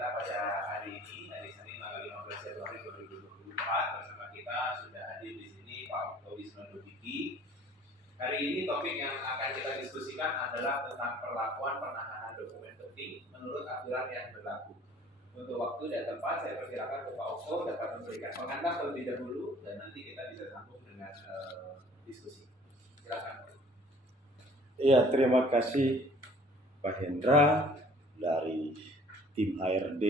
kita pada hari ini, hari Senin tanggal 15 Februari 2024. Bersama kita sudah hadir di sini Pak Okto Wisnododiki. Hari ini topik yang akan kita diskusikan adalah tentang perlakuan penahanan dokumen penting menurut aturan yang berlaku. Untuk waktu dan tempat, saya persilakan ke Pak Okto dapat memberikan pengantar terlebih dahulu dan nanti kita bisa sambung dengan diskusi. Silakan. Iya, terima kasih Pak Hendra dari tim HRD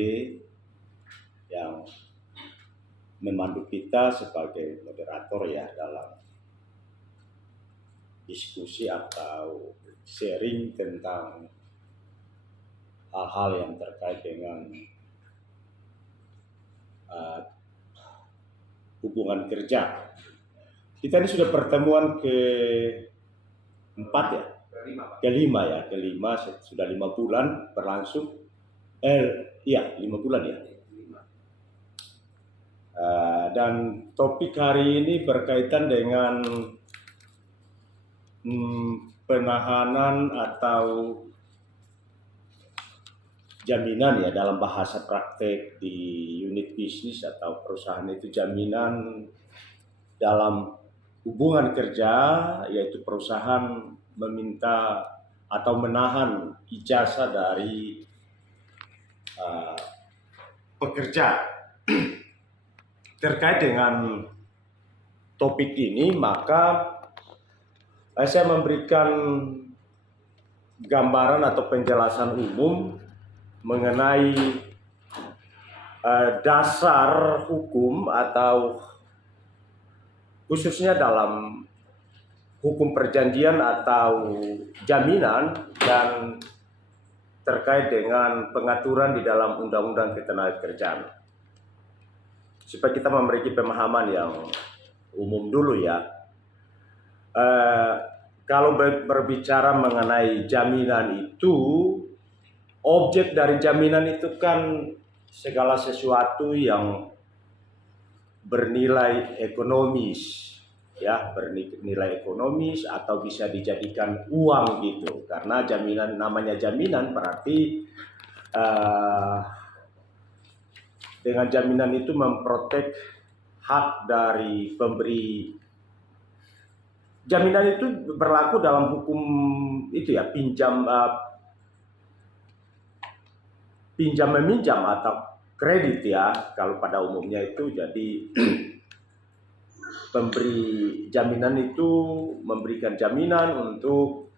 yang memandu kita sebagai moderator ya dalam diskusi atau sharing tentang hal-hal yang terkait dengan hubungan kerja. Kita ini sudah pertemuan ke-4 ya? Kelima, sudah 5 bulan berlangsung. 5 bulan ya. Dan topik hari ini berkaitan dengan penahanan atau jaminan ya, dalam bahasa praktek di unit bisnis atau perusahaan itu jaminan dalam hubungan kerja, yaitu perusahaan meminta atau menahan ijazah dari pekerja. Terkait dengan topik ini, maka saya memberikan gambaran atau penjelasan umum mengenai dasar hukum atau khususnya dalam hukum perjanjian atau jaminan dan terkait dengan pengaturan di dalam Undang-Undang Ketenagakerjaan. Supaya kita memiliki pemahaman yang umum dulu ya. Kalau berbicara mengenai jaminan itu, objek dari jaminan itu kan segala sesuatu yang bernilai ekonomis. Ya, bernilai ekonomis atau bisa dijadikan uang gitu, karena jaminan, namanya jaminan berarti dengan jaminan itu memprotek hak dari pemberi. Jaminan itu berlaku dalam hukum itu ya, pinjam meminjam atau kredit ya, kalau pada umumnya itu. Jadi pemberi jaminan itu memberikan jaminan untuk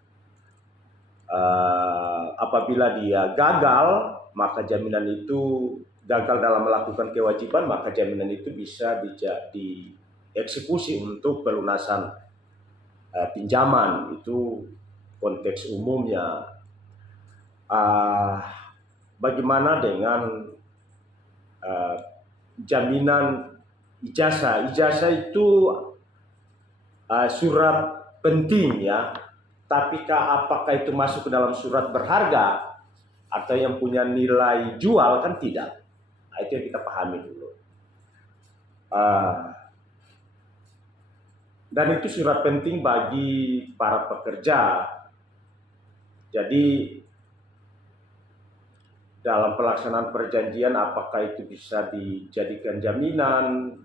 apabila dia gagal, maka jaminan itu gagal dalam melakukan kewajiban, maka jaminan itu bisa dieksekusi untuk pelunasan pinjaman. Itu konteks umumnya. Bagaimana dengan jaminan ijazah? Ijazah itu surat penting ya, tapi apakah itu masuk ke dalam surat berharga atau yang punya nilai jual? Kan tidak. Nah, itu yang kita pahami dulu. Dan itu surat penting bagi para pekerja. Jadi dalam pelaksanaan perjanjian, apakah itu bisa dijadikan jaminan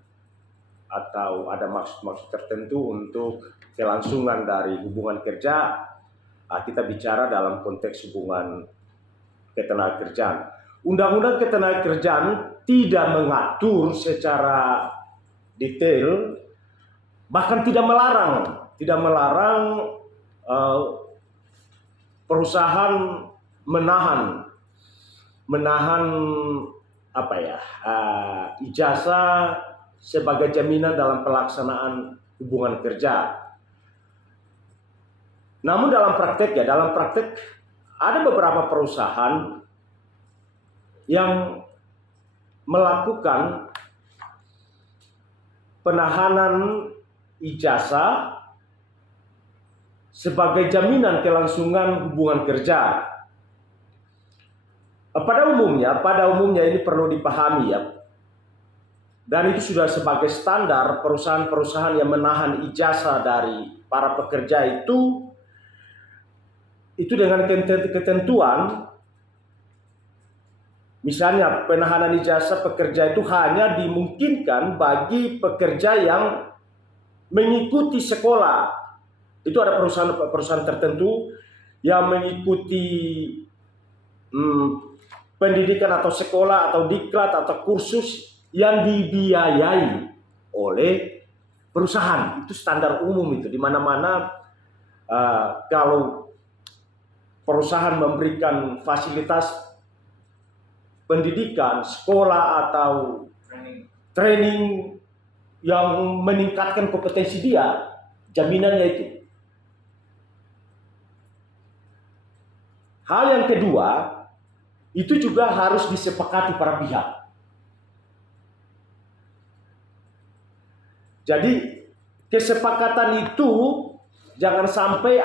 atau ada maksud-maksud tertentu untuk kelangsungan dari hubungan kerja? Kita bicara dalam konteks hubungan ketenagakerjaan. Undang-Undang Ketenagakerjaan tidak mengatur secara detail, bahkan tidak melarang perusahaan menahan ijazah sebagai jaminan dalam pelaksanaan hubungan kerja. Namun dalam praktek ada beberapa perusahaan yang melakukan penahanan ijazah sebagai jaminan kelangsungan hubungan kerja. Pada umumnya ini perlu dipahami ya, dan itu sudah sebagai standar perusahaan-perusahaan yang menahan ijazah dari para pekerja itu dengan ketentuan Misalnya penahanan ijazah pekerja itu hanya dimungkinkan bagi pekerja yang mengikuti sekolah. Itu ada perusahaan tertentu yang mengikuti pendidikan atau sekolah atau diklat atau kursus yang dibiayai oleh perusahaan. Itu standar umum itu di mana-mana. Kalau perusahaan memberikan fasilitas pendidikan, sekolah atau training yang meningkatkan kompetensi dia, jaminannya itu. Hal yang kedua, itu juga harus disepakati para pihak. Jadi kesepakatan itu jangan sampai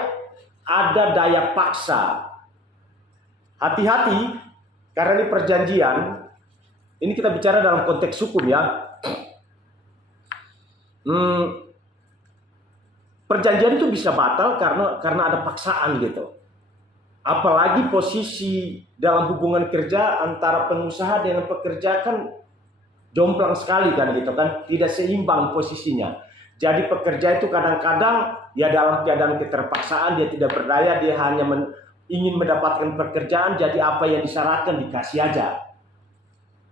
ada daya paksa. Hati-hati, karena ini perjanjian. Ini kita bicara dalam konteks hukum ya. Perjanjian itu bisa batal karena ada paksaan gitu. Apalagi posisi dalam hubungan kerja antara pengusaha dengan pekerja kan jomplang sekali kan gitu kan, tidak seimbang posisinya. Jadi pekerja itu kadang-kadang ya dalam keadaan keterpaksaan, dia tidak berdaya, dia hanya ingin mendapatkan pekerjaan, jadi apa yang disyaratkan dikasih aja.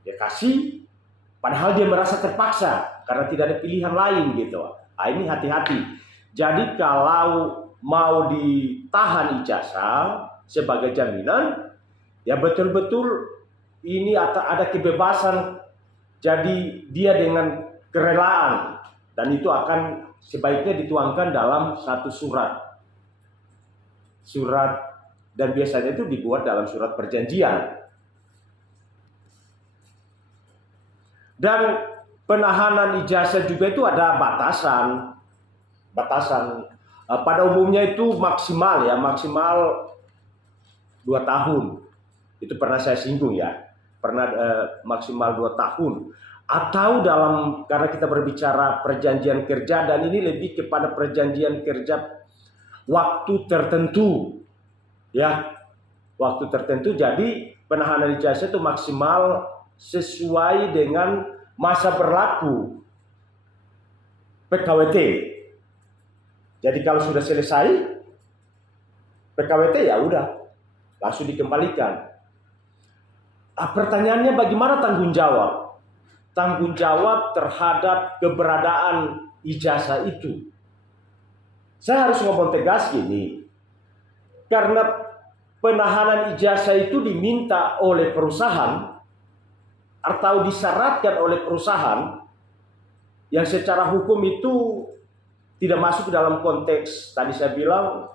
Dia kasih, padahal dia merasa terpaksa karena tidak ada pilihan lain gitu. Nah, ini hati-hati. Jadi kalau mau ditahan ijazah sebagai jaminan, ya betul-betul ini ada kebebasan. Jadi dia dengan kerelaan, dan itu akan sebaiknya dituangkan dalam satu surat. Dan biasanya itu dibuat dalam surat perjanjian. Dan penahanan ijazah juga itu ada batasan. Pada umumnya itu maksimal 2 tahun. Itu pernah saya singgung ya. Maksimal 2 tahun. Atau karena kita berbicara perjanjian kerja, dan ini lebih kepada perjanjian kerja waktu tertentu. Ya, waktu tertentu. Jadi penahanan ijazah itu maksimal sesuai dengan masa berlaku PKWT. Jadi kalau sudah selesai PKWT ya udah langsung dikembalikan. Pertanyaannya bagaimana tanggung jawab? Tanggung jawab terhadap keberadaan ijazah itu. Saya harus ngomong tegas gini. Karena penahanan ijazah itu diminta oleh perusahaan atau disyaratkan oleh perusahaan yang secara hukum itu tidak masuk dalam konteks tadi saya bilang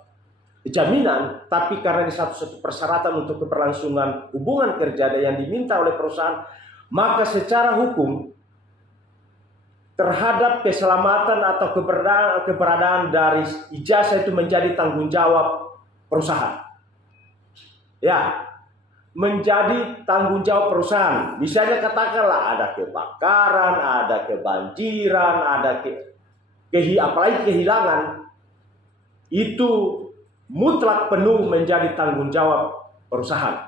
jaminan, tapi karena ini satu-satu persyaratan untuk keberlangsungan hubungan kerja yang diminta oleh perusahaan, maka secara hukum terhadap keselamatan atau keberadaan dari ijazah itu menjadi tanggung jawab perusahaan. Ya, menjadi tanggung jawab perusahaan. Misalnya katakanlah ada kebakaran, ada kebanjiran, ada apalagi kehilangan, itu mutlak penuh menjadi tanggung jawab perusahaan.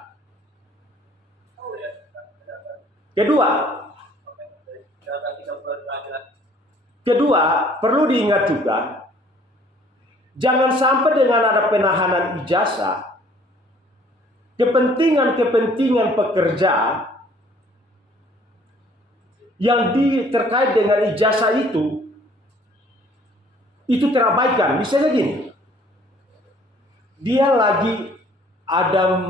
Kedua, perlu diingat juga, jangan sampai dengan ada penahanan ijazah, kepentingan pekerja yang terkait dengan ijazah itu terabaikan. Misalnya gini, dia lagi ada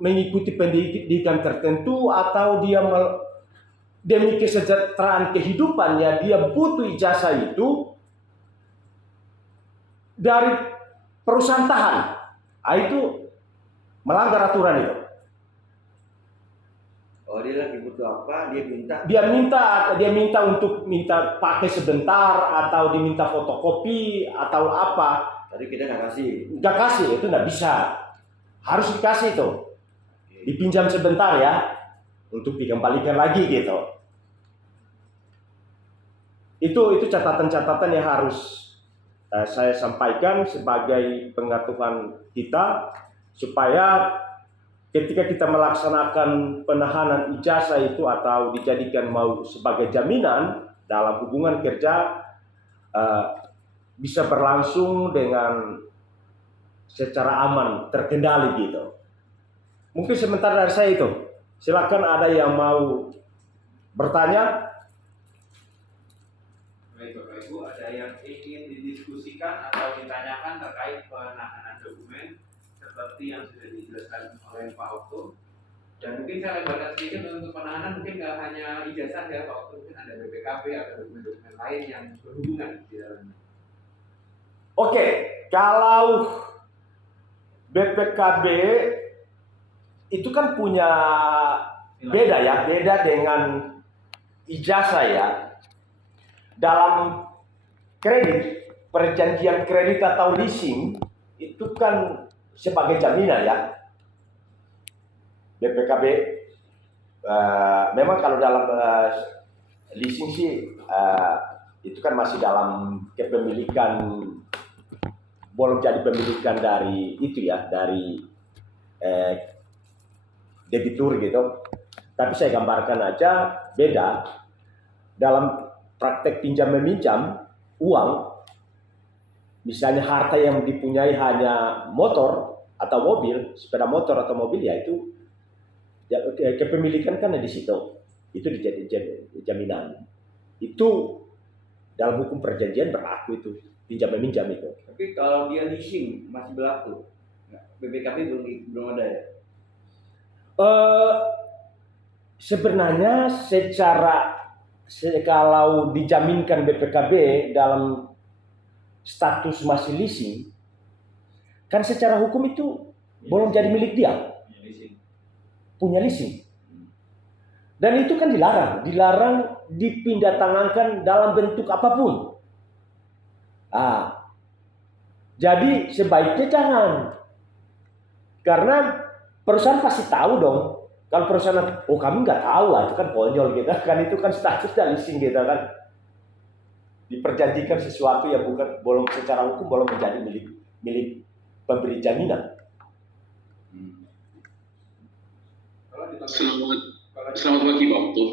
mengikuti pendidikan tertentu atau dia demi kesejahteraan kehidupannya dia butuh ijazah itu dari perusahaan tahan. Itu melanggar aturan itu. Oh, dia lagi butuh apa? Dia minta untuk pakai sebentar atau diminta fotokopi atau apa. Tadi kita nggak kasih, itu nggak bisa. Harus dikasih itu. Dipinjam sebentar ya, untuk dikembalikan lagi gitu. Itu catatan-catatan yang harus saya sampaikan sebagai pengetahuan kita supaya ketika kita melaksanakan penahanan ijazah itu atau dijadikan mau sebagai jaminan dalam hubungan kerja bisa berlangsung dengan secara aman, terkendali gitu. Mungkin sementara dari saya itu. Silakan ada yang mau bertanya. Baik Bapak Ibu, ada yang ingin didiskusikan atau ditanyakan terkait penahanan dokumen seperti yang sudah dijelaskan oleh Pak Okto. Dan mungkin saya lebarkan sedikit untuk penahanan, mungkin nggak hanya ijazah ya Pak Okto, mungkin ada BPKB atau dokumen-dokumen lain yang berhubungan di dalamnya. Oke, kalau BPKB itu kan punya beda dengan ijazah ya. Dalam kredit, perjanjian kredit atau leasing itu kan sebagai jaminan ya. BPKB memang kalau dalam leasing sih itu kan masih dalam kepemilikan, belum jadi pemilikan dari itu ya, dari debitur gitu. Tapi saya gambarkan aja beda dalam praktek pinjam meminjam uang. Misalnya harta yang dipunyai hanya motor atau mobil, sepeda motor atau mobil, ya itu ya, kepemilikan kan di situ. Itu dijadikan jaminan. Itu dalam hukum perjanjian berlaku itu, pinjam meminjam itu. Tapi kalau dia leasing masih berlaku. BPKB belum ada ya? Sebenarnya kalau dijaminkan BPKB dalam status masih leasing, kan secara hukum itu belum jadi milik dia, punya leasing. Dan itu kan dilarang dipindah tangankan dalam bentuk apapun. Jadi sebaiknya jangan, karena perusahaan pasti tahu dong. Kalau perusahaan, kami nggak tahu, itu kan konyol gitu kan, itu kan status dan leasing gitu kan. Diperjanjikan sesuatu yang belum secara hukum belum menjadi milik pemberi jaminan. Selamat pagi Pak Okto.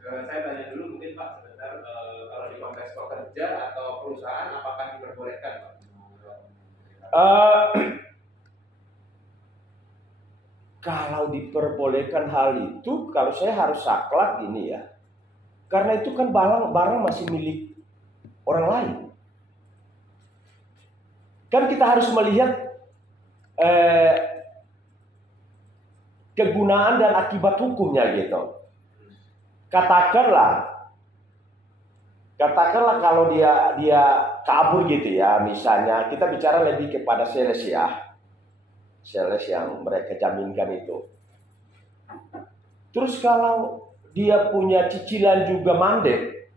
Saya tanya dulu mungkin Pak sebentar, kalau di konteks pekerja atau perusahaan apakah diperbolehkan Pak? Kalau diperbolehkan hal itu, kalau saya harus saklek gini ya, karena itu kan barang masih milik orang lain. Kan kita harus melihat kegunaan dan akibat hukumnya gitu. Katakanlah kalau dia kabur gitu ya, misalnya kita bicara lebih kepada sales ya. Sales yang mereka jaminkan itu. Terus kalau dia punya cicilan juga mandek,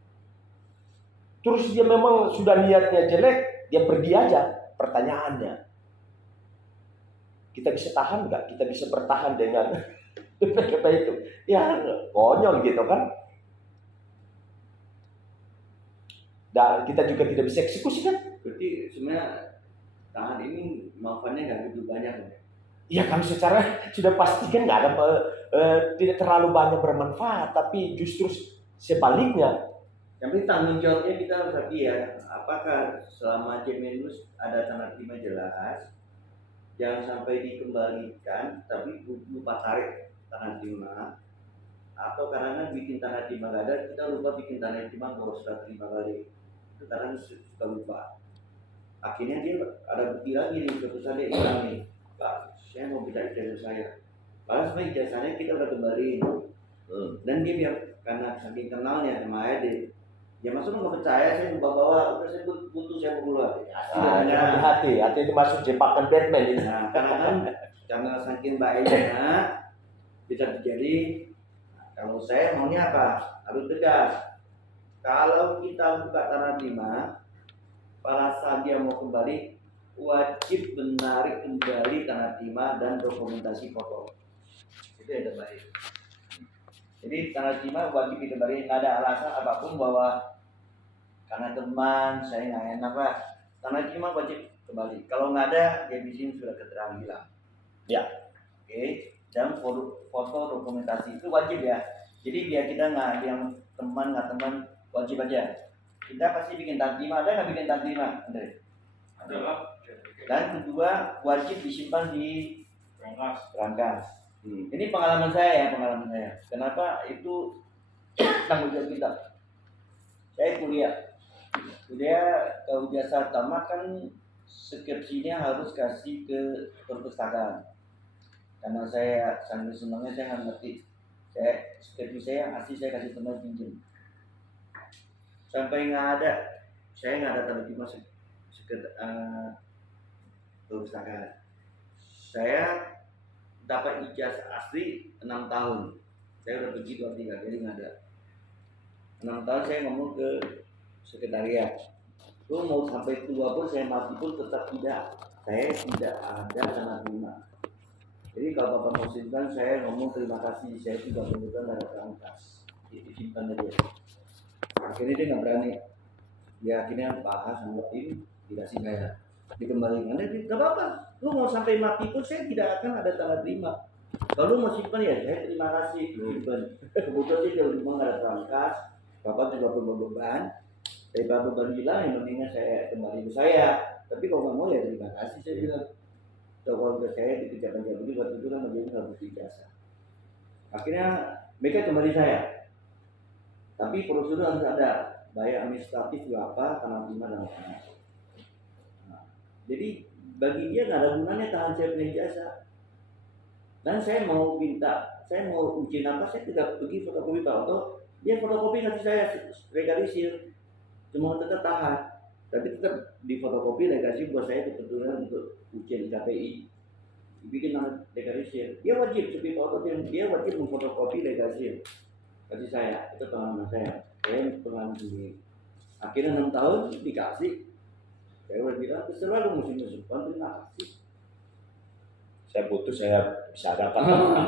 terus dia memang sudah niatnya jelek, dia pergi aja. Pertanyaannya, kita bisa tahan nggak? Kita bisa bertahan dengan kata itu? Ya konyol gitu kan. Dan kita juga tidak bisa eksekusi kan? Berarti sebenarnya tahan ini manfaatnya nggak begitu banyak ya? Ya kalau secara sudah pasti kan nggak ada, tidak terlalu banyak bermanfaat, tapi justru sebaliknya. Tapi tanggung jawabnya kita harus hati ya. Apakah selama Cemenus ada tanda terima jelas, jangan sampai dikembalikan, tapi lupa tarik tanda terima, atau karena bikin tanda terima nggak ada, kita lupa bikin tanda terima bahwa sudah terima kali. Itu karena suka lupa. Akhirnya dia ada bukti lagi nih, suatu saat dia hilang nih. Pak, saya mau minta ijazah saya. Padahal sebenarnya ijazahnya kita udah kembaliin. Dan dia biar karena saking kenalnya sama AD, ya masa lu nggak percaya saya bawa udah saya butuh saya mau keluar. Hati-hati itu masuk jebakan Batman ini. Nah, karena saking baiknya bisa terjadi. Kalau saya maunya apa? Harus tegas. Kalau kita buka tanah terima, pada saat dia mau kembali, wajib menarik kembali tanda terima dan dokumentasi foto. Itu yang terbaik. Jadi tanda terima wajib dikembali, nggak ada alasan apapun bahwa karena teman saya nggak enak Pak. Tanda terima wajib kembali. Kalau nggak ada, dia di sini sudah keterangan hilang. Ya. Oke. dan foto dokumentasi itu wajib ya. Jadi biar kita nggak yang teman nggak teman, wajib aja. Kita pasti bikin tantima, ada nggak bikin tantima, Andre? Adalah Dan kedua wajib disimpan di berangkas. berangkas. Ini pengalaman saya. Kenapa itu tanggung jawab kita? Saya kuliah kalau jasa tamat kan skripsinya harus kasih ke perpustakaan. Karena saya sambil senangnya saya nggak ngerti. Skripsi saya asli saya kasih teman pinjam. Sampai saya nggak ada tanda terima perpustakaan. Saya dapat ijazah asli 6 tahun. Saya udah pergi 2-3 kali nggak ada. 6 tahun saya ngomong ke sekretariat. Lu mau sampai tua pun saya mati pun tetap tidak. Saya tidak ada tanda terima. Jadi kalau Bapak mau simpan, saya ngomong terima kasih. Saya tidak membutuhkan tanda berangkas. Disimpan aja. Akhirnya dia nggak berani. Dia akhirnya bahas sama tim dikasih saya. Dikembalikan. Dia nggak apa-apa. Lu mau sampai mati pun saya tidak akan ada tanda terima. Kalau lu mau simpan ya saya terima kasih. Kebetulan sih kalau memang nggak ada berangkas, Bapak juga beban. Daripada beban hilang, yang pentingnya saya kembali ke saya. Tapi kalau nggak mau ya terima kasih saya bilang. Kalau saya dikerjakan jam ini waktu itu kan menjadi harus ijazah. Akhirnya mereka kembali saya. Tapi prosedur harus ada, bayar administratif berapa, tanggal 5 dan lain-lain. Jadi bagi dia nggak ada gunanya tahan saya punya ijazah. Dan saya mau ujian apa, saya tidak pergi fotokopi Pak Oto. Dia fotokopi kasih saya legalisir, cuma tetap tahan. Tapi tetap di fotokopi legalisir buat saya kebetulan untuk ujian KPI. Bikin nama legalisir. Dia wajib seperti Pak Oto, dia wajib memfotokopi legalisir. Kasih saya, itu pengalaman saya. Saya pengalaman sendiri. Akhirnya 6 tahun dikasih. Saya udah bilang, terserah lu mesti menyimpan, terima kasih. Saya butuh, saya bisa dapat.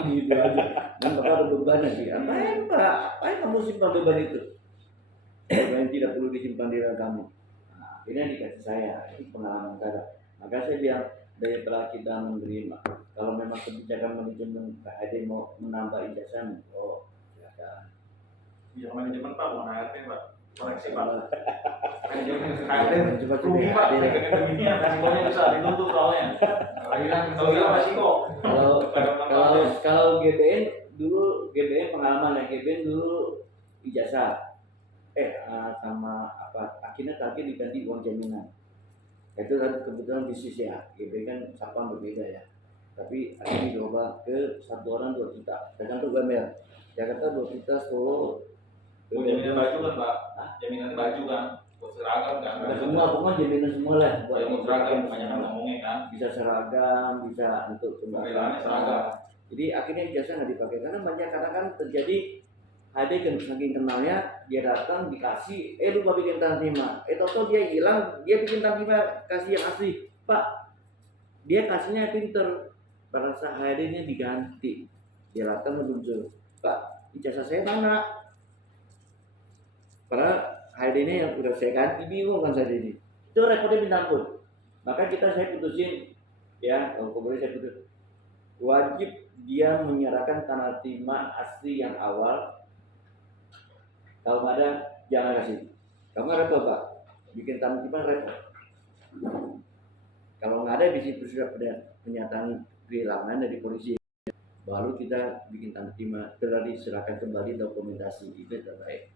Gitu aja. Dan Bapak ada beban lagi. Apain Pak? Apain kamu simpan beban itu? Yang tidak perlu disimpan di dalam kamu. Nah, akhirnya dikasih saya. Ini pengalaman saya. Maka saya bilang, daripada kita menerima. Kalau memang kebijakan manajemen KHD mau menambah ijazah, oh silakan. Iya, manajemen Pak, bukan ART Pak. Koreksi Pak. Coba Rugi Pak, ini yang resikonya besar, dituntut soalnya. Kalau iya masih kok. Kalau GBN pengalaman ya, GBN dulu ijazah. Sama apa? Akhirnya terakhir diganti uang jaminan. Itu kan kebetulan bisnis ya. GBN kan sapam berbeda ya. Tapi akhirnya diubah ke 1 orang 2 juta. Tergantung UMR. Jakarta 2 juta, Solo. Jaminan baju kan Pak? Jaminan baju kan? Buat seragam kan? Semua pokoknya jaminan semua lah. Buat yang seragam, banyak yang ngomongin kan? Bisa seragam, bisa untuk Pembelaannya seragam. Jadi akhirnya ijazah nggak dipakai karena banyak kadang terjadi ada yang saking kenalnya dia datang dikasih, lu mau bikin tanda terima, tahu dia hilang, dia bikin tanda terima kasih yang asli, Pak. Dia kasihnya pinter, pada saat HRD-nya diganti, dia datang muncul, Pak, ijazah saya mana? Padahal HRD-nya yang udah saya ganti, bingung kan saya ini. Itu repotnya minta ampun. Maka saya putusin, ya, kalau kemudian saya putus, wajib dia menyerahkan tanda terima asli yang awal. Kalau nggak ada, jangan kasih. Kamu repot Pak, bikin tanda terima repot. Kalau nggak ada, bisa sudah pernyataan kehilangan dari polisi. Baru kita bikin tanda terima, telah diserahkan kembali dokumentasi itu terbaik.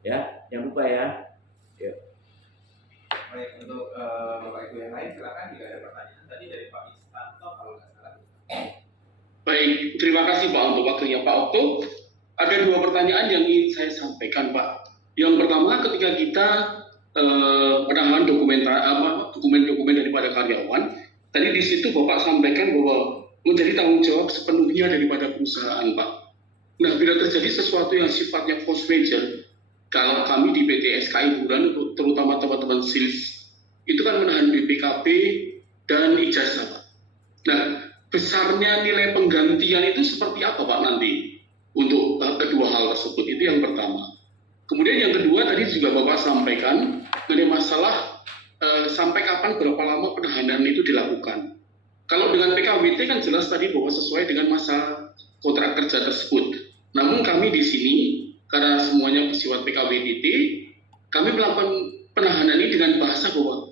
Ya, jangan lupa ya. Yuk. Baik, untuk Bapak Ibu yang lain silakan jika ada pertanyaan tadi dari Pak Istanto kalau nggak salah. Baik, terima kasih Pak untuk waktunya Pak Okto. Ada 2 pertanyaan yang ingin saya sampaikan Pak. Yang pertama, ketika kita penanganan dokumen-dokumen daripada karyawan, tadi di situ Bapak sampaikan bahwa menjadi tanggung jawab sepenuhnya daripada perusahaan Pak. Nah, bila terjadi sesuatu yang sifatnya force major, kalau kami di PT SKI Hiburan, terutama teman-teman sales, itu kan menahan BPKB dan ijazah Pak. Nah, besarnya nilai penggantian itu seperti apa Pak nanti untuk kedua hal tersebut? Itu yang pertama. Kemudian yang kedua tadi juga Bapak sampaikan mengenai masalah sampai kapan berapa lama penahanan itu dilakukan. Kalau dengan PKWT kan jelas tadi bahwa sesuai dengan masa kontrak kerja tersebut. Namun kami di sini, karena semuanya bersifat PKWT, kami melakukan penahanan ini dengan bahasa bahwa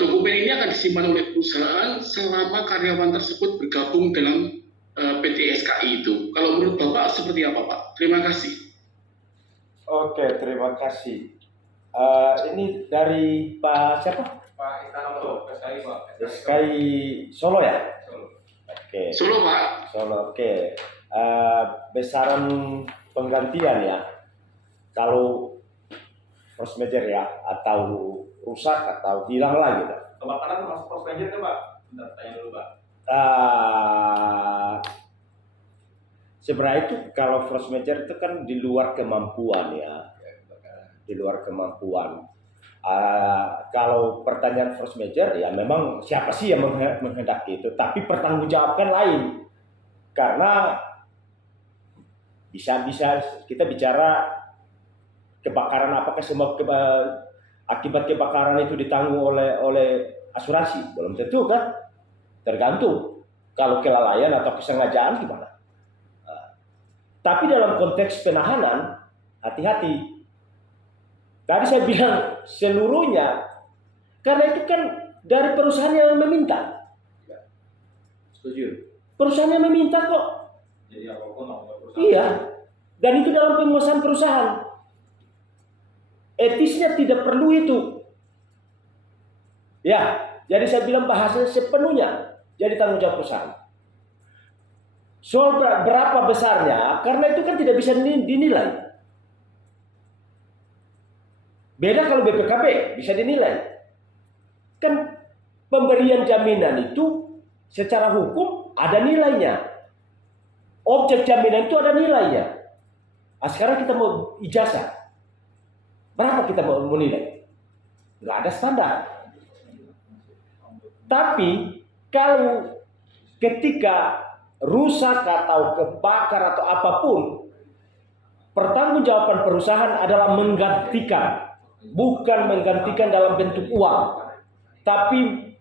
dokumen ini akan disimpan oleh perusahaan selama karyawan tersebut bergabung dalam PT SKI itu. Kalau menurut Bapak seperti apa, Pak? Terima kasih. Oke, terima kasih. Ini dari Pak siapa? Pak Istanbul, SKI Pak. SKI Solo ya? Solo. Oke. Solo, Pak. Solo, oke. Besaran penggantian ya. Kalau force major ya, atau rusak atau hilang lah gitu. Kebakaran termasuk force major kan Pak? Bentar, tanya dulu Pak. Sebenarnya itu kalau force major itu kan di luar kemampuan ya, di luar kemampuan. Kalau pertanyaan force major ya memang siapa sih yang menghendaki itu, tapi pertanggungjawabkan lain, karena bisa kita bicara kebakaran apakah semua akibat kebakaran itu ditanggung oleh asuransi, belum tentu kan, tergantung kalau kelalaian atau kesengajaan gimana. Tapi dalam konteks penahanan, hati-hati. Tadi saya bilang seluruhnya, karena itu kan dari perusahaan yang meminta. Setuju. Perusahaan yang meminta kok. Jadi apapun mau perusahaan. Iya. Dan itu dalam penguasaan perusahaan. Etisnya tidak perlu itu. Ya, jadi saya bilang bahasa sepenuhnya jadi tanggung jawab perusahaan. Soal berapa besarnya, karena itu kan tidak bisa dinilai. Beda kalau BPKB bisa dinilai. Kan pemberian jaminan itu secara hukum ada nilainya. Objek jaminan itu ada nilainya. Nah, sekarang kita mau ijazah. Berapa kita mau menilai? Nggak ada standar. Tapi kalau ketika rusak atau kebakar atau apapun, pertanggungjawaban perusahaan adalah menggantikan, bukan menggantikan dalam bentuk uang, tapi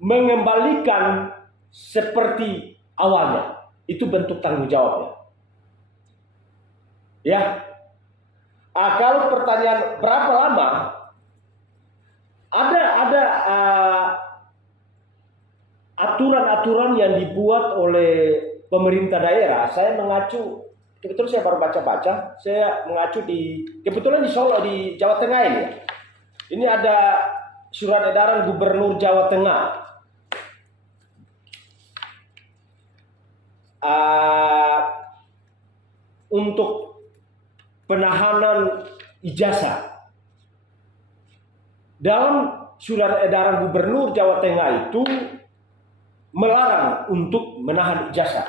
mengembalikan seperti awalnya. Itu bentuk tanggung jawabnya. Ya. Kalau pertanyaan berapa lama, ada aturan-aturan yang dibuat oleh pemerintah daerah. Saya mengacu, kebetulan saya baru baca-baca, saya mengacu kebetulan di Solo, di Jawa Tengah ini. Ini ada surat edaran Gubernur Jawa Tengah. Untuk penahanan ijazah. Dalam surat edaran Gubernur Jawa Tengah itu melarang untuk menahan ijazah.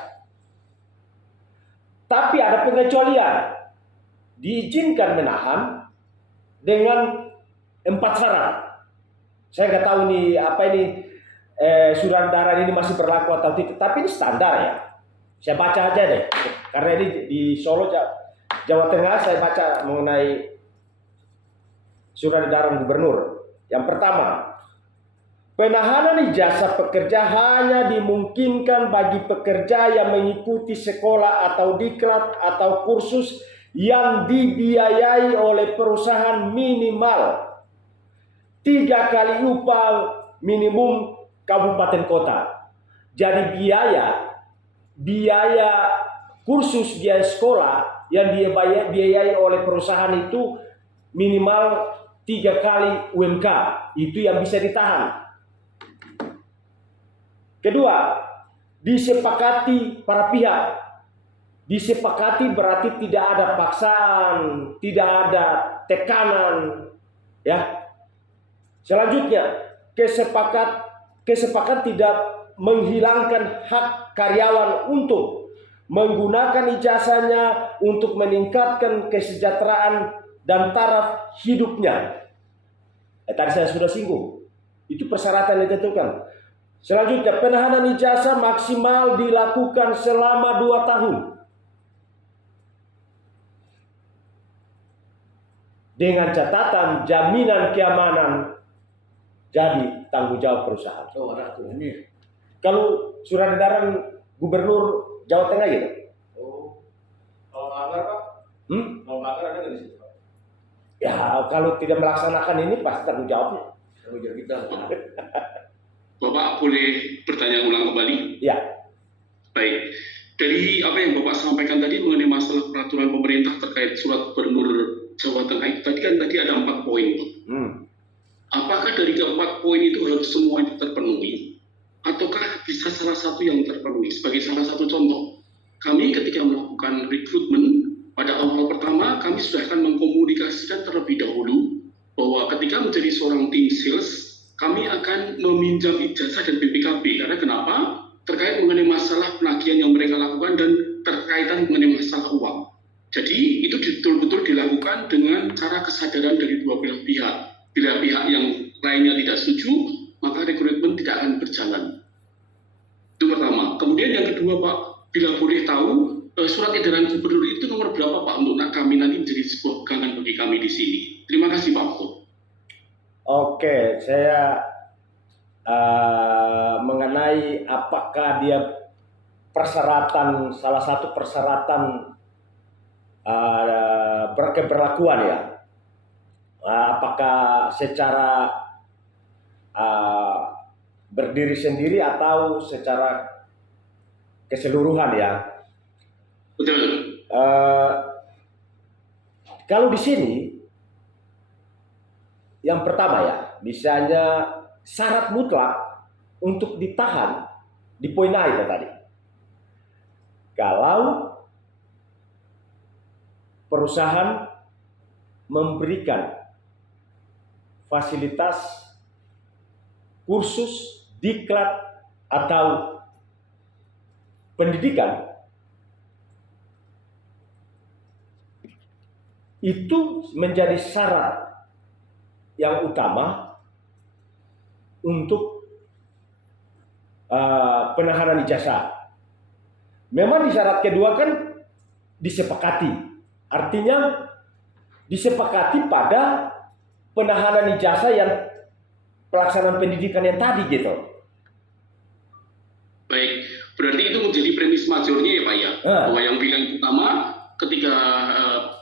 Tapi ada pengecualian. Diizinkan menahan dengan 4 syarat. Saya nggak tahu nih apa ini surat edaran ini masih berlaku atau tidak. Tapi ini standar ya. Saya baca aja deh. Karena ini di Solo, Jawa Tengah, saya baca mengenai surat edaran gubernur. Yang pertama, penahanan ijazah pekerja hanya dimungkinkan bagi pekerja yang mengikuti sekolah atau diklat atau kursus yang dibiayai oleh perusahaan minimal 3 kali upah minimum kabupaten kota. Jadi biaya kursus, biaya sekolah yang dibiayai oleh perusahaan itu minimal 3 kali UMK. Itu yang bisa ditahan. Kedua, disepakati para pihak. Disepakati berarti tidak ada paksaan, tidak ada tekanan, ya. Selanjutnya, kesepakat tidak menghilangkan hak karyawan untuk menggunakan ijazahnya untuk meningkatkan kesejahteraan dan taraf hidupnya. Tadi saya sudah singgung. Itu persyaratan yang ditentukan. Selanjutnya, penahanan ijazah maksimal dilakukan selama 2 tahun. Dengan catatan jaminan keamanan jadi tanggung jawab perusahaan. Oh, ada aturannya. Kalau surat edaran Gubernur Jawa Tengah gitu. Oh, kalau melanggar Pak? Kalau melanggar ada nggak di situ Pak? Ya kalau tidak melaksanakan ini pasti tanggung jawabnya. Tanggung jawab kita. Bapak boleh bertanya ulang kembali? Ya. Baik. Dari apa yang Bapak sampaikan tadi mengenai masalah peraturan pemerintah terkait surat Gubernur Jawa Tengah, tadi kan ada 4 poin, Pak. Apakah dari keempat poin itu harus semua itu terpenuhi? Ataukah bisa salah satu yang terpenuhi? Sebagai salah satu contoh, kami ketika melakukan rekrutmen, pada awal pertama kami sudah akan mengkomunikasikan terlebih dahulu bahwa ketika menjadi seorang tim sales, kami akan meminjam ijazah dan BPKB. Karena kenapa? Terkait mengenai masalah penagihan yang mereka lakukan dan terkaitan mengenai masalah uang. Jadi itu betul-betul dilakukan dengan cara kesadaran dari dua belah pihak. Bila pihak yang lainnya tidak setuju, maka rekrutmen tidak akan berjalan. Itu pertama. Kemudian yang kedua Pak, bila boleh tahu, surat edaran gubernur itu nomor berapa Pak untuk kami nanti menjadi sebuah pegangan bagi kami di sini. Terima kasih Pak. Oke, saya mengenai apakah dia persyaratan, salah satu persyaratan berkeberlakuan ya. Apakah secara berdiri sendiri atau secara keseluruhan ya. Betul. Kalau di sini yang pertama ya, misalnya syarat mutlak untuk ditahan di poin A itu tadi. Kalau perusahaan memberikan fasilitas kursus, diklat atau pendidikan itu menjadi syarat yang utama untuk penahanan ijazah. Memang di syarat kedua kan disepakati, artinya disepakati pada penahanan ijazah yang pelaksanaan pendidikan yang tadi gitu. Baik, berarti itu menjadi premis majornya ya Pak ya. Bahwa yang bilang pertama, ketika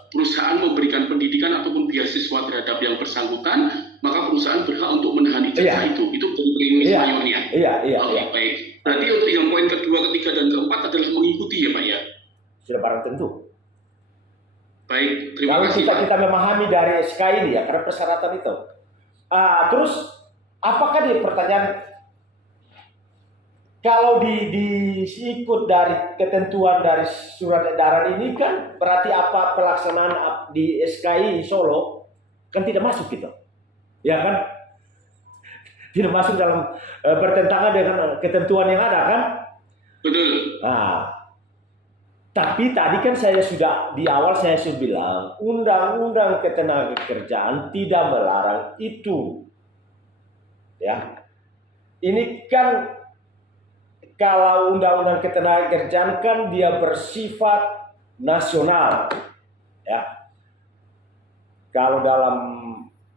perusahaan memberikan pendidikan ataupun beasiswa terhadap yang bersangkutan, maka perusahaan berhak untuk menahan ijazah itu. Itu menjadi premis mayornya. Oke, baik. Berarti untuk yang poin kedua, ketiga, dan keempat adalah mengikuti ya Pak ya. Sudah barang tentu. Baik, terima Kalau kasih. kita memahami dari SK ini ya, karena persyaratan itu. Terus apakah di pertanyaan kalau diikut dari ketentuan dari surat edaran ini kan berarti apa pelaksanaan di SKI Solo kan tidak masuk gitu, ya kan? Tidak masuk dalam bertentangan dengan ketentuan yang ada kan? Betul. Tapi tadi kan saya sudah di awal saya sudah bilang undang-undang ketenagakerjaan tidak melarang itu. Ya. Ini kan kalau undang-undang ketenagakerjaan kan dia bersifat nasional. Ya. Kalau dalam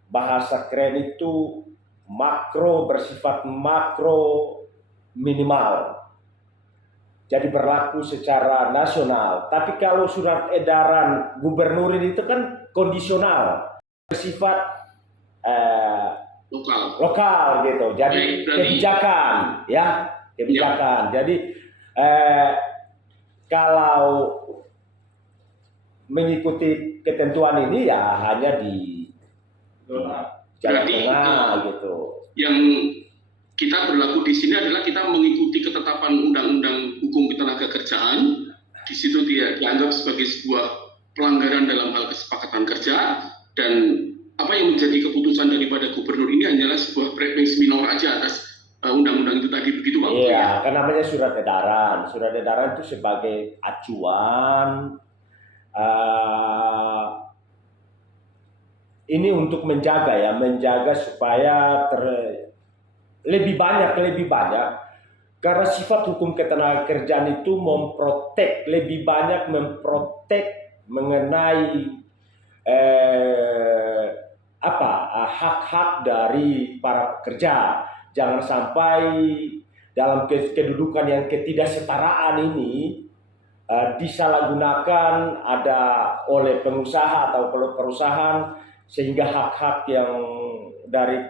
bahasa keren itu makro, bersifat makro minimal. Jadi berlaku secara nasional. Tapi kalau surat edaran gubernur itu kan kondisional, bersifat lokal gitu. Jadi kebijakan, ya kebijakan. Jadi kalau mengikuti ketentuan ini ya hanya di Jawa Tengah gitu. Yang kita berlaku di sini adalah kita mengikuti ketetapan undang-undang hukum ketenagakerjaan. Di situ dia dianggap sebagai sebuah pelanggaran dalam hal kesepakatan kerja, dan apa yang menjadi keputusan daripada gubernur ini hanyalah sebuah premis minor aja atas undang-undang itu tadi, begitu Pak? Iya, kan namanya surat edaran. Surat edaran itu sebagai acuan ini untuk menjaga supaya lebih banyak karena sifat hukum ketenagakerjaan itu lebih banyak memprotek mengenai hak-hak dari para pekerja. Jangan sampai dalam kedudukan yang ketidaksetaraan ini disalahgunakan ada oleh pengusaha atau perusahaan, sehingga hak-hak yang dari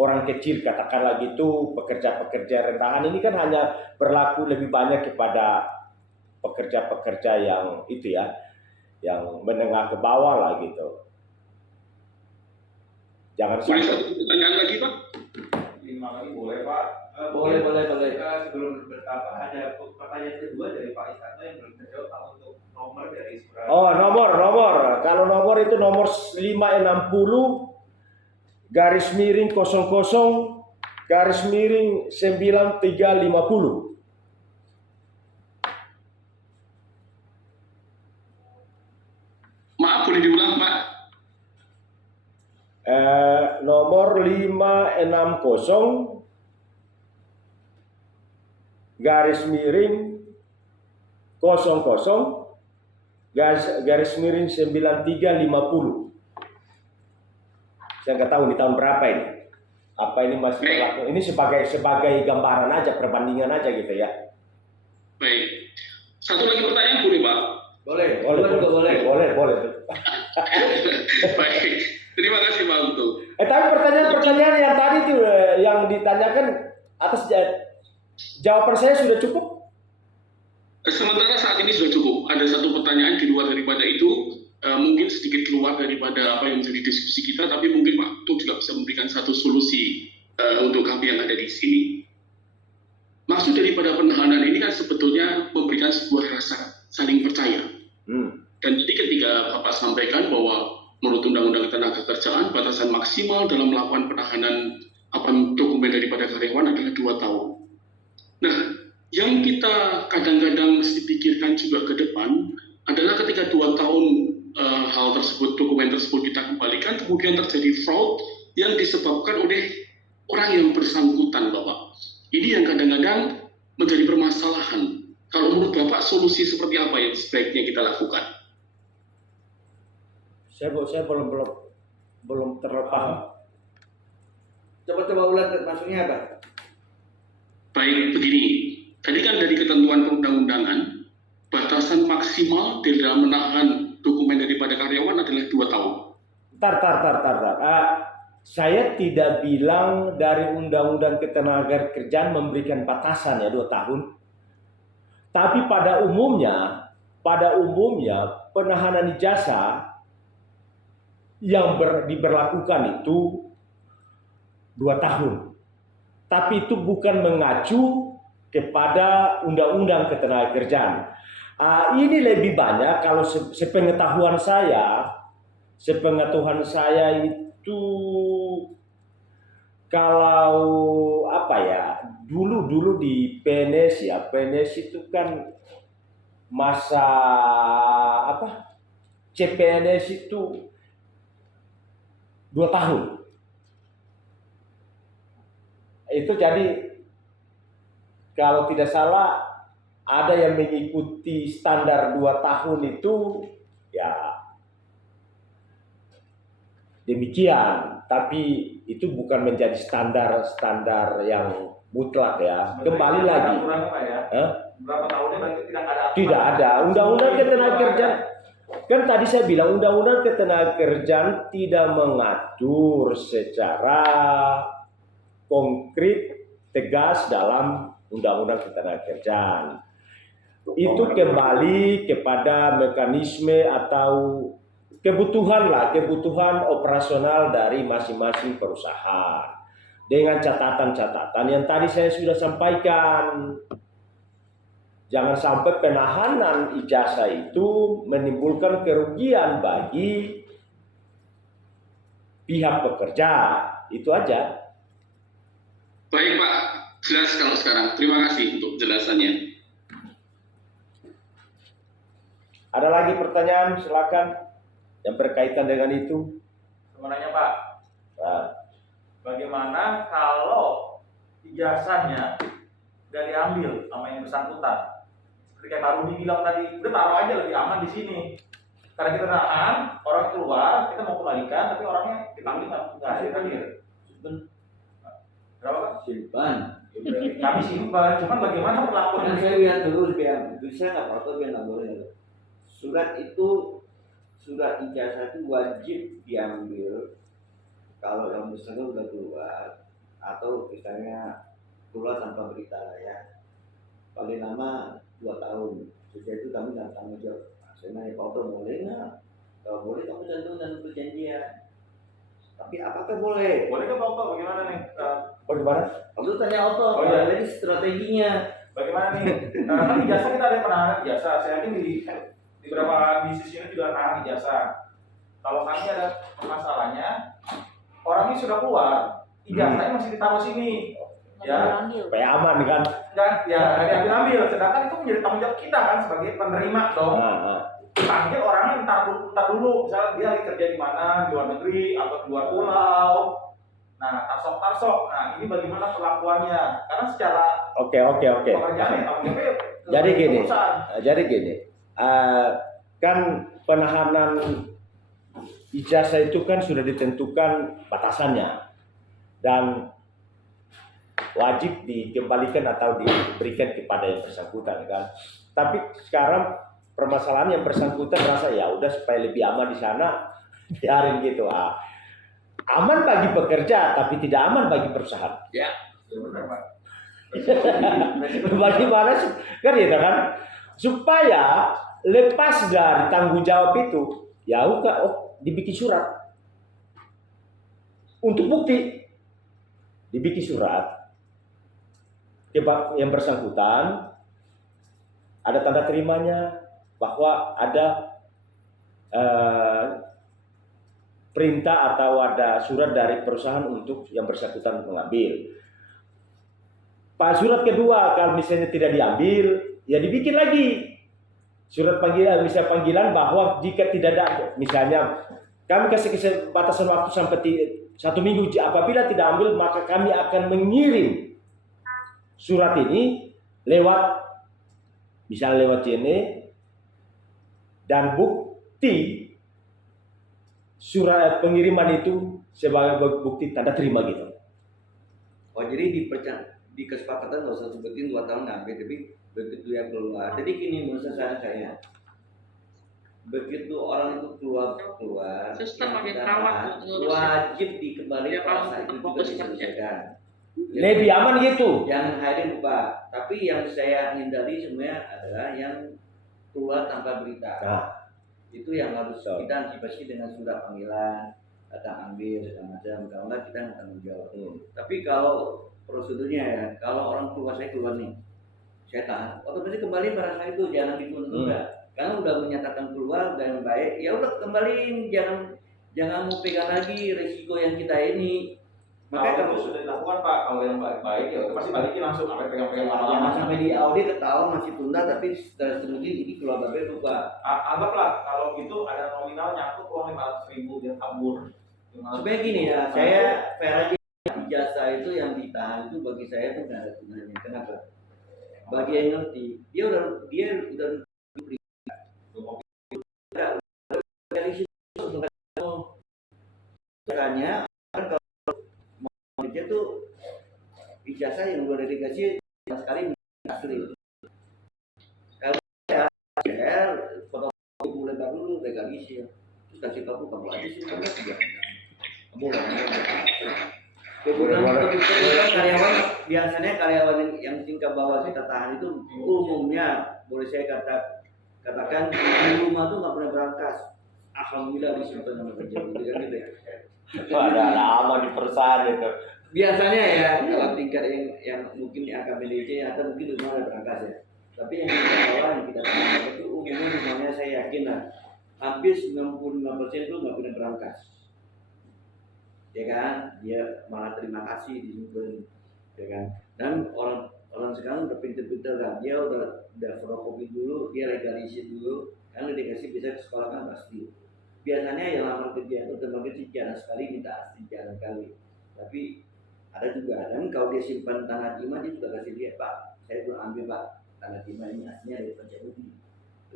orang kecil, katakanlah gitu, pekerja-pekerja rendahan ini kan hanya berlaku lebih banyak kepada pekerja-pekerja yang itu ya, yang menengah ke bawah lah gitu. Jangan Boleh sampai. satu pertanyaan lagi, Pak? 5 kali boleh Pak. Boleh. Sebelum bertambah ada pertanyaan kedua dari Pak Isanto yang belum terjawab Pak, untuk nomor dari surat. Oh, nomor. Kalau nomor itu nomor 560 garis miring 00 garis miring 9350. Maaf, boleh diulang, Pak? Nomor 560 garis miring 00 garis miring 9350. Saya nggak tahu di tahun berapa ini. Apa ini masih berlaku? Ini sebagai gambaran aja, perbandingan aja gitu ya. Baik. Satu lagi pertanyaan boleh, Pak? Boleh. Baik. Terima kasih, Pak Untung. Tapi pertanyaan yang tadi itu yang ditanyakan atas jawaban saya sudah cukup. Sementara saat ini sudah cukup. Ada satu pertanyaan di luar daripada itu, mungkin sedikit keluar daripada apa yang menjadi diskusi kita, tapi mungkin Pak Untung juga bisa memberikan satu solusi untuk kami yang ada di sini. Maksud daripada penahanan ini kan sebetulnya memberikan sebuah rasa saling percaya. Dan jadi ketika Bapak sampaikan bahwa menurut Undang-Undang Ketenagakerjaan, batasan maksimal dalam melakukan penahanan dokumen daripada karyawan adalah 2 tahun. Nah, yang kita kadang-kadang mesti pikirkan juga ke depan adalah ketika 2 tahun hal tersebut, dokumen tersebut kita kembalikan, kemudian terjadi fraud yang disebabkan oleh orang yang bersangkutan, Bapak. Ini yang kadang-kadang menjadi permasalahan. Kalau menurut Bapak, solusi seperti apa yang sebaiknya kita lakukan? Saya belum terlalu paham. Coba ulang maksudnya apa? Baik, begini. Tadi kan dari ketentuan perundang-undangan, batasan maksimal di dalam menahan dokumen daripada karyawan adalah 2 tahun. Tar. Saya tidak bilang dari Undang-Undang Ketenagakerjaan memberikan batasan ya 2 tahun. Tapi pada umumnya penahanan ijazah yang diberlakukan itu 2 tahun. Tapi itu bukan mengacu kepada Undang-Undang Ketenagakerjaan. Ini lebih banyak kalau sepengetahuan saya itu kalau apa ya, dulu di PNS itu kan masa apa, CPNS itu 2 tahun. Itu jadi kalau tidak salah ada yang mengikuti standar 2 tahun itu ya demikian, tapi itu bukan menjadi standar yang mutlak ya. Kembali lagi. Berapa tahunnya berarti tidak ada? Tidak ada. Undang-Undang Ketenagakerjaan kan tadi saya bilang Undang-Undang Ketenagakerjaan tidak mengatur secara konkret tegas dalam Undang-Undang Ketenagakerjaan. Itu kembali kepada mekanisme atau kebutuhan operasional dari masing-masing perusahaan dengan catatan-catatan yang tadi saya sudah sampaikan. Jangan sampai penahanan ijazah itu menimbulkan kerugian bagi pihak pekerja. Itu aja. Baik Pak, jelas kalau sekarang. Terima kasih untuk jelasannya. Ada lagi pertanyaan? Silakan yang berkaitan dengan itu. Mau nanya Pak, bagaimana kalau ijazahnya udah diambil sama yang bersangkutan? Seperti kayak Pak Rudi bilang tadi, udah taruh aja lebih aman di sini. Karena kita nahan, orang keluar, kita mau kembalikan, tapi orangnya dipanggil nggak hadir. Berapa Pak? Simpan. Kami simpan, cuman bagaimana pelakuan Kan saya lihat dulu biar bisa nggak foto biar nggak boleh. Surat itu, surat ijazah itu wajib diambil kalau yang bersangkutan udah keluar atau misalnya keluar tanpa berita lah ya. Paling lama 2 tahun. Sejak itu kami nggak tanggung jawab. Saya nanya foto boleh nggak? Kalau boleh kamu cantum dalam perjanjian. Tapi apakah boleh? Boleh ke Pak Okto, bagaimana nih? Bagaimana? Kamu tanya Otto, Oh, iya. jadi strateginya. Bagaimana nih? Kan ijazah kita ada penahanan ijazah. Saya yakin di beberapa bisnis ini juga nahan ijazah. Kalau kami ada masalahnya, orangnya sudah keluar, ijazahnya masih ditaruh sini. Ya, Supaya aman kan? dan ya nggak diambil-ambil. Sedangkan itu menjadi tanggung jawab kita kan sebagai penerima dong. Panggil orangnya entar dulu, misalnya dia lagi kerja di mana, di luar negeri atau di luar pulau. Nah, tarsok. Nah, ini bagaimana perlakuannya? Karena secara Oke. pekerjaan ya tanggung jawabnya Jadi gini, perusahaan. kan penahanan ijazah itu kan sudah ditentukan batasannya dan wajib dikembalikan atau diberikan kepada yang bersangkutan kan. Tapi sekarang permasalahan yang bersangkutan rasa ya udah supaya lebih aman di sana biarin gitu. Aman bagi pekerja tapi tidak aman bagi perusahaan. Ya, benar Pak. Bagaimana sih kan gitu kan supaya lepas dari tanggung jawab itu ya udah dibikin surat untuk bukti, dibikin surat yang bersangkutan ada tanda terimanya bahwa ada perintah atau ada surat dari perusahaan untuk yang bersangkutan mengambil. Pak surat kedua kalau misalnya tidak diambil, ya dibikin lagi surat panggilan, misalnya panggilan bahwa jika tidak ada, misalnya kami kasih batasan waktu sampai 1 minggu, apabila tidak ambil maka kami akan mengirim surat ini lewat misalnya lewat JNE dan bukti surat pengiriman itu sebagai bukti tanda terima gitu. Oh jadi di kesepakatan nggak usah sebutin 2 tahun ngambil, tapi begitu yang keluar. Jadi gini menurut saya, begitu orang itu keluar Sistem makin kita terawat, wajib dikembalikan Ya, kalau rasa itu juga fokus kerja. diselesaikan. Lebih aman gitu. Jangan hadir Pak. Tapi yang saya hindari sebenarnya adalah yang keluar tanpa berita. Nah. Itu yang harus So. kita antisipasi dengan surat panggilan, datang ambil segala macam. Kalau nggak kita nggak tanggung jawab. Tapi kalau prosedurnya ya, kalau orang keluar saya keluar nih, saya tahan. Otomatis kembali pada saat itu jangan ditunda. Karena udah menyatakan keluar dan baik, ya udah kembaliin, jangan mau pegang lagi resiko yang kita ini. Makanya Kalau itu sudah dilakukan Pak, kalau yang baik ya pasti balikin langsung sampai pegang-pegang jangan lama-lama. sampai di audit ketahuan masih tunda tapi setelah teruji ini keluar babe lupa. Anggaplah kalau gitu ada nominal nyangkut uang 500.000 dia kabur. Sebenarnya gini ya, saya fair aja, ijazah itu yang ditahan itu bagi saya tuh nggak ada gunanya. Kenapa? Bagi yang ngerti, dia udah makanya kan kalau mau kerja tuh ijazah yang udah dikasih sama sekali asli. Kalau saya fotokopi mulai baru legalisir, terus kasih kamu aja sih kamu tidak. Kemudian karyawan biasanya karyawan yang tingkat bawah kita tahan itu umumnya boleh saya katakan di rumah tuh nggak pernah berangkas. Alhamdulillah disimpan sama kerja gitu ya. Ada aman di perusahaan itu. Biasanya ya kalau tingkat yang mungkin di AKBDC atau mungkin di rumah ada berangkas ya. Tapi yang kita bawah yang kita tahan itu umumnya rumahnya saya yakin lah hampir 95% itu nggak pernah berangkas. Ya kan, dia malah terima kasih disimpan, ya kan. Dan orang sekarang udah pinter-pinter kan, dia udah fotokopi dulu, dia legalisir dulu, kan dikasih bisa ke sekolah kan pasti. Biasanya yang lamar kerja itu terbagai sih jarang sekali minta asli jarang kali, tapi ada juga. Dan kalau dia simpan tanda terima dia juga kasih lihat Pak, saya belum ambil Pak tanda terima ini aslinya dari pencari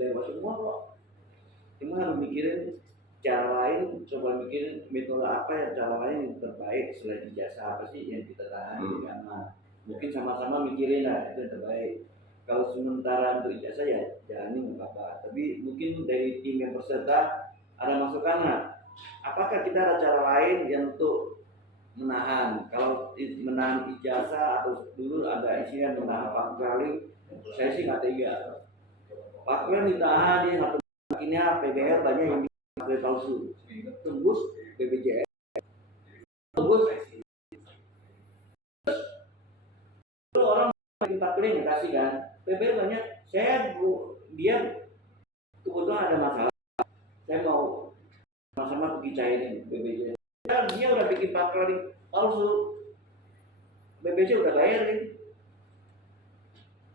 lewat semua kok. Cuma harus mikirin cara lain, coba mikirin metode apa ya cara lain yang terbaik selain ijazah apa sih yang kita tahan karena mungkin sama-sama mikirin lah itu yang terbaik. Kalau sementara untuk ijazah ya jalanin nggak apa-apa. Tapi mungkin dari tim yang peserta ada masukan nggak? Apakah kita ada cara lain yang untuk menahan? Kalau menahan ijazah atau dulu ada insiden menahan Pak Kali, saya sih nggak tega. Pak Kali ditahan dia satu akhirnya PBL banyak yang pakai palsu, tembus BPJS, tembus itu orang makin Kali nggak kasih kan? PBL banyak, dia kebetulan ada masalah, saya mau sama-sama pergi cairin BPJS. Dia udah bikin Kali palsu, BPJS udah bayarin.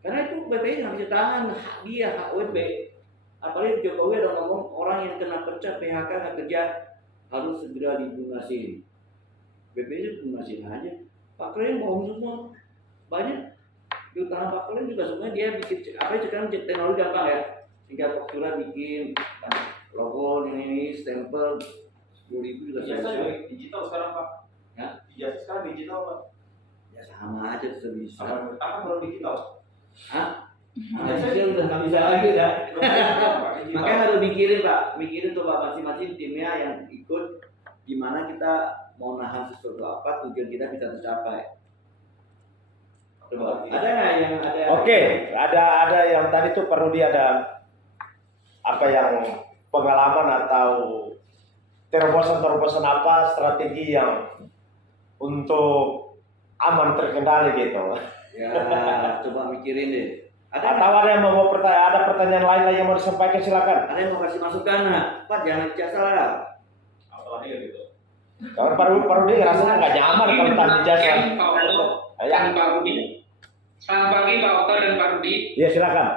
Karena itu BPJS nggak bisa tahan hak dia, hak UMP. Apalagi Jokowi ada ngomong orang yang kena pecat PHK nggak kerja harus segera dilunasin. BPJS lunasin aja. Pak Kali mau semua banyak di tangan Pak Kali juga sebenarnya dia bikin apa sekarang teknologi gampang ya. Tinggal faktura bikin logo ini stempel 10.000 juga Ijazah digital sekarang Pak. Ya? Ijazah sekarang digital Pak. Ya sama aja tuh bisa. Apa baru digital? Hah? Ijazah udah nggak bisa lagi ya. Makanya harus mikirin Pak, mikirin tuh Pak masing-masing timnya yang ikut gimana kita mau nahan sesuatu apa tujuan kita bisa tercapai. Coba, ada nggak yang ada? Oke, ada yang tadi tuh perlu dia ada apa yang pengalaman atau terobosan-terobosan apa strategi yang untuk aman terkendali gitu. Ya, coba mikirin deh. Atau ada yang mau ada pertanyaan lain lagi yang mau disampaikan silakan. Ada yang mau kasih masukan nah? Pak jangan ijazah lah. Apalagi gitu. Kalau paru dia rasanya nggak nyaman kalau tanpa ijazah. Ya. Pak Rudi. Selamat pagi Pak Okta dan Pak Rudi. Ya silakan.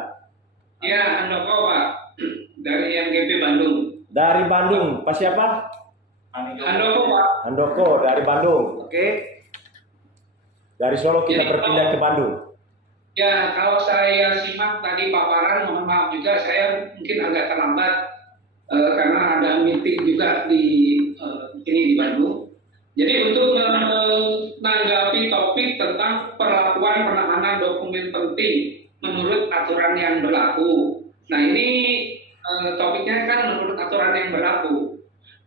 Ya, Handoko Pak dari MGP Bandung. Dari Bandung, Pak siapa? Handoko Pak. Handoko dari Bandung. Oke. Dari Solo kita berpindah ke Bandung. Ya, kalau saya simak tadi paparan, mohon maaf juga saya mungkin agak terlambat karena ada meeting juga di sini di Bandung. Jadi untuk menanggapi topik tentang perlakuan penahanan dokumen penting menurut aturan yang berlaku. Nah ini topiknya kan menurut aturan yang berlaku.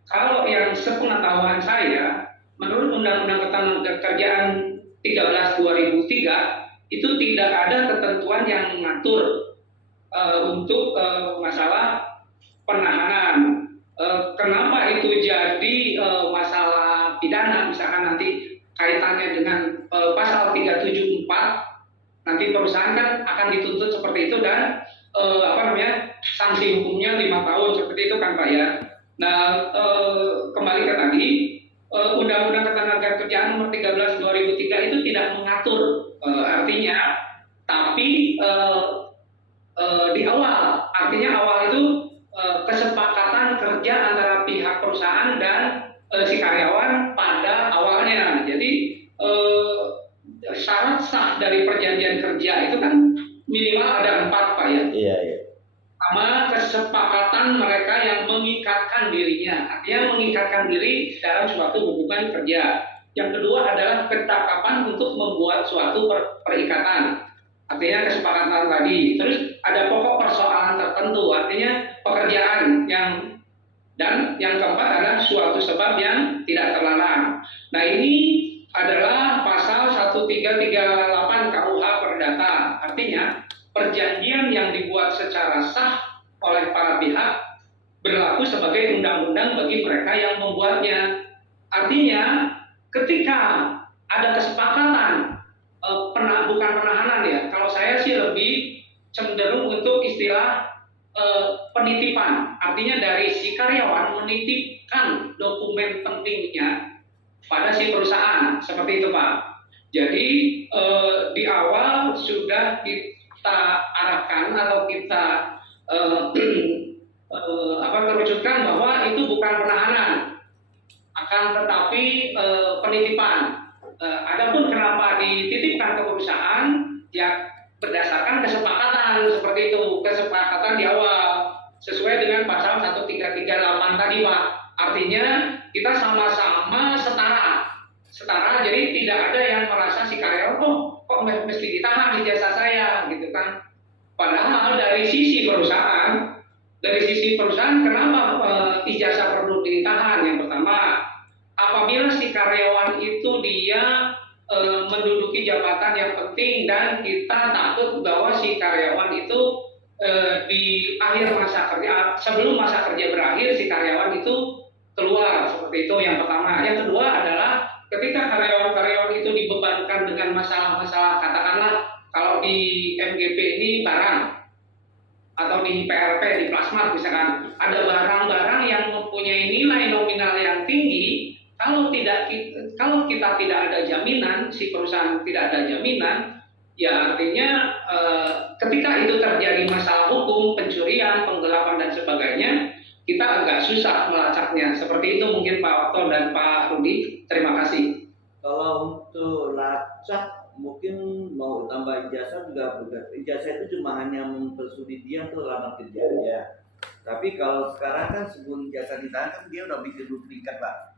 Kalau yang sepengetahuan saya, menurut Undang-Undang Ketenagakerjaan 13/2003 itu tidak ada ketentuan yang mengatur untuk masalah penahanan. Kenapa itu jadi masalah pidana? Misalkan nanti kaitannya dengan pasal 374, nanti perusahaan kan akan dituntut seperti itu dan sanksi hukumnya 5 tahun seperti itu kan Pak ya. Nah kembali ke tadi, Undang-Undang Ketenagakerjaan Nomor 13/2003 itu tidak mengatur. Artinya, tapi di awal, artinya awal itu kesepakatan kerja antara pihak perusahaan dan si karyawan pada awalnya. Jadi syarat sah dari perjanjian kerja itu kan minimal ada 4 Pak ya. Iya, iya. Sama kesepakatan mereka yang mengikatkan dirinya, artinya mengikatkan diri dalam suatu hubungan kerja. Yang kedua adalah ketetapan untuk membuat suatu perikatan, artinya kesepakatan tadi. Terus ada pokok persoalan tertentu, artinya pekerjaan dan yang keempat adalah suatu sebab yang tidak terlarang. Nah ini adalah pasal 1338 KUH Perdata, artinya perjanjian yang dibuat secara sah oleh para pihak berlaku sebagai undang-undang bagi mereka yang membuatnya. Artinya ketika ada kesepakatan bukan penahanan ya, kalau saya sih lebih cenderung untuk istilah penitipan, artinya dari si karyawan menitipkan dokumen pentingnya pada si perusahaan, seperti itu Pak. Jadi di awal sudah kita arahkan atau kita kerucutkan bahwa itu bukan penahanan, akan tetapi penitipan. Adapun kenapa dititipkan ke perusahaan, ya berdasarkan kesepakatan seperti itu, kesepakatan di awal sesuai dengan pasal 1338 tadi Pak. Artinya kita sama-sama setara, jadi tidak ada yang merasa si karyawan kok mesti ditahan ijazah saya gitu kan. Padahal dari sisi perusahaan kenapa ijazah perlu ditahan? Yang pertama, apabila si karyawan itu dia menduduki jabatan yang penting dan kita takut bahwa si karyawan itu di akhir masa kerja, sebelum masa kerja berakhir, si karyawan itu keluar, seperti itu yang pertama. Yang kedua adalah ketika karyawan-karyawan itu dibebankan dengan masalah-masalah, katakanlah kalau di MGP ini barang, atau di PRP, di Plasmart misalkan, ada barang-barang yang mempunyai nilai nominal yang tinggi. Kalau kita tidak ada jaminan, si perusahaan tidak ada jaminan, ya artinya ketika itu terjadi masalah hukum, pencurian, penggelapan dan sebagainya, kita agak susah melacaknya. Seperti itu mungkin Pak Otto dan Pak Rudi. Terima kasih. Kalau untuk lacak mungkin mau tambah ijazah juga bukan. Ijazah itu cuma hanya mempersulit dia untuk lamar kerja ya. Tapi kalau sekarang kan sebelum ijazah ditahan kan dia udah bikin duplikat Pak.